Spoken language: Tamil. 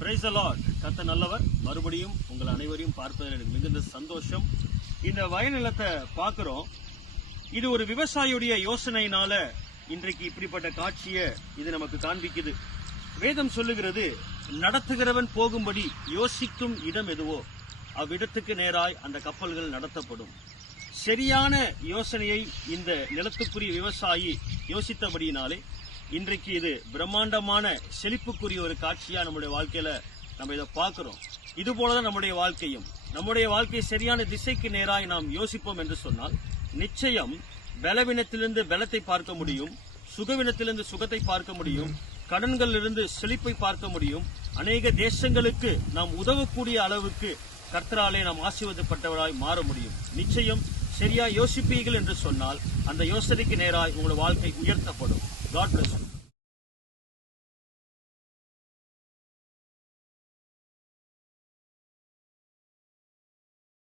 பிரைஸ் அலாட் கத்த நல்லவர். மறுபடியும் உங்கள் அனைவரையும் பார்ப்பதில் எனக்கு மிகுந்த சந்தோஷம். இந்த வயநிலத்தை பார்க்குறோம். இது ஒரு விவசாயியுடைய யோசனையினால இன்றைக்கு இப்படிப்பட்ட காட்சியை இது நமக்கு காண்பிக்குது. வேதம் சொல்லுகிறது நடத்துகிறவன் போகும்படி யோசிக்கும் இடம் எதுவோ அவ்விடத்துக்கு நேராய் அந்த கப்பல்கள் நடத்தப்படும். சரியான யோசனையை இந்த நிலத்துக்குரிய விவசாயி யோசித்தபடியினாலே இன்றைக்கு இது பிரம்மாண்டமான செழிப்புக்குரிய ஒரு காட்சியா நம்முடைய வாழ்க்கையில நம்ம இதை பார்க்கிறோம். இது போலதான் நம்முடைய வாழ்க்கையும். நம்முடைய வாழ்க்கை சரியான திசைக்கு நேராய் நாம் யோசிப்போம் என்று சொன்னால் நிச்சயம் பலவீனத்திலிருந்து பலத்தை பார்க்க முடியும் சுகவினத்திலிருந்து சுகத்தை பார்க்க முடியும் கடன்களிலிருந்து செழிப்பை பார்க்க முடியும். அநேக தேசங்களுக்கு நாம் உதவக்கூடிய அளவுக்கு கர்த்தராலே நாம் ஆசீர்வதிப்பட்டவராய் மாற முடியும். நிச்சயம் சரியா யோசிப்பீர்கள் என்று சொன்னால் அந்த யோசனைக்கு நேராய் உங்களோட வாழ்க்கை உயர்த்தப்படும். God bless you.